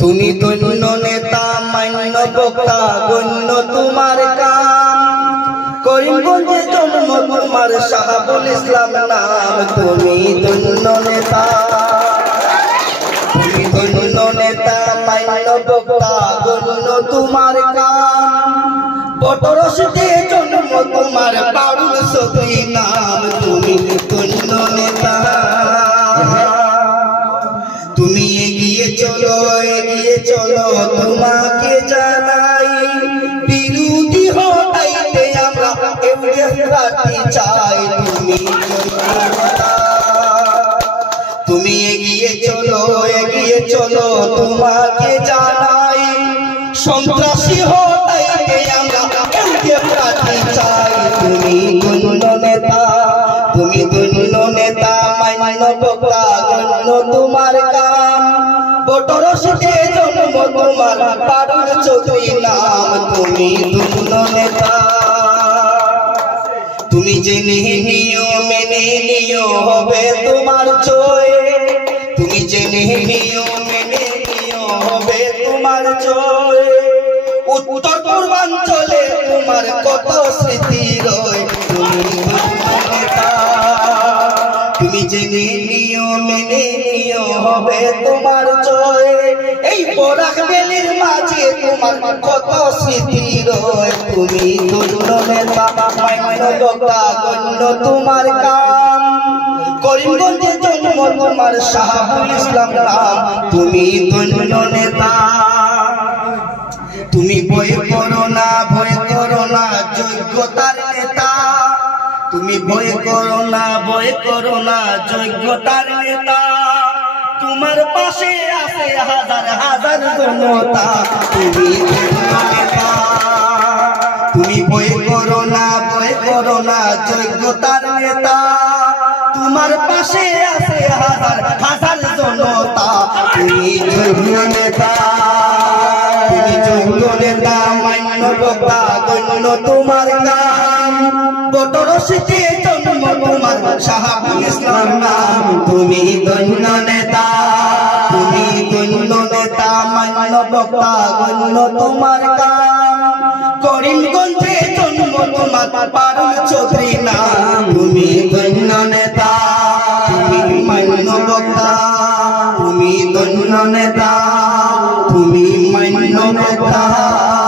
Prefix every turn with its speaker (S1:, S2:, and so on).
S1: তুমি দৈন্য নেতা, মান্য বক্তা, গণ্য তোমার কাম। করিমগঞ্জে জন্ম তোমার সাহাবুল ইসলাম নাম। তুমি দৈন্য নেতা। তোমার কাম। বটরস দিয়ে জন্ম তোমার বারুল সতী নাম। এগিয়ে চলো এগিয়ে চলো, তোমাকে জানাই, বিরোধী হটাইতে আমরা চাই, তুমি তুমি এগিয়ে চলো এগিয়ে চলো, তোমাকে জানাই, সন্ত্রাসী তোমার কাম। বটরসতে জন্ম তোমার পারুল চৌধুরী নাম তুমি গণ্য নেতা তুমি জেনে নিও, মেনে নিও, হবে তোমার জয়। তুমি জেনে নিও, মেনে নিও, হবে তোমার জয়। উত্তর পূর্বাঞ্চলে তোমার কত স্মৃতি রয়, তুমি তুমি জেনে মেনে নিও হবে তোমার জয়। এই বরাক বেলির মাঝে তোমার কত স্মৃতি রয়। তুমি মান্য গণ্য তোমার কাম। করিমগঞ্জে জন্ম তোমার শাহাবুল ইসলাম তুমি গণ্য নেতা। তুমি ভয় করো না, ভয় করো না, যোগ্যতার নেতা। তুমি ভয় করো না ভয় করো না যোগ্যতার নেতা। তোমার পাশে আছে হাজার হাজার জনতা। তুমি তুমি ভয় করো না, ভয় করো না যোগ্যতার নেতা। তোমার পাশে আছে হাজার হাজার জনতা। তুমি নেতা। তুমি গণ্য নেতা, তুমি গণ্য নেতা, মান্য বক্তা গণ্য তোমার গান করিমগঞ্জে জন্ম তোমার, পারুল চৌধুরী নাম। তুমি গণ্য নেতা, তুমি মান্য বক্তা, তুমি নেতা। তুমি মান্য বক্তা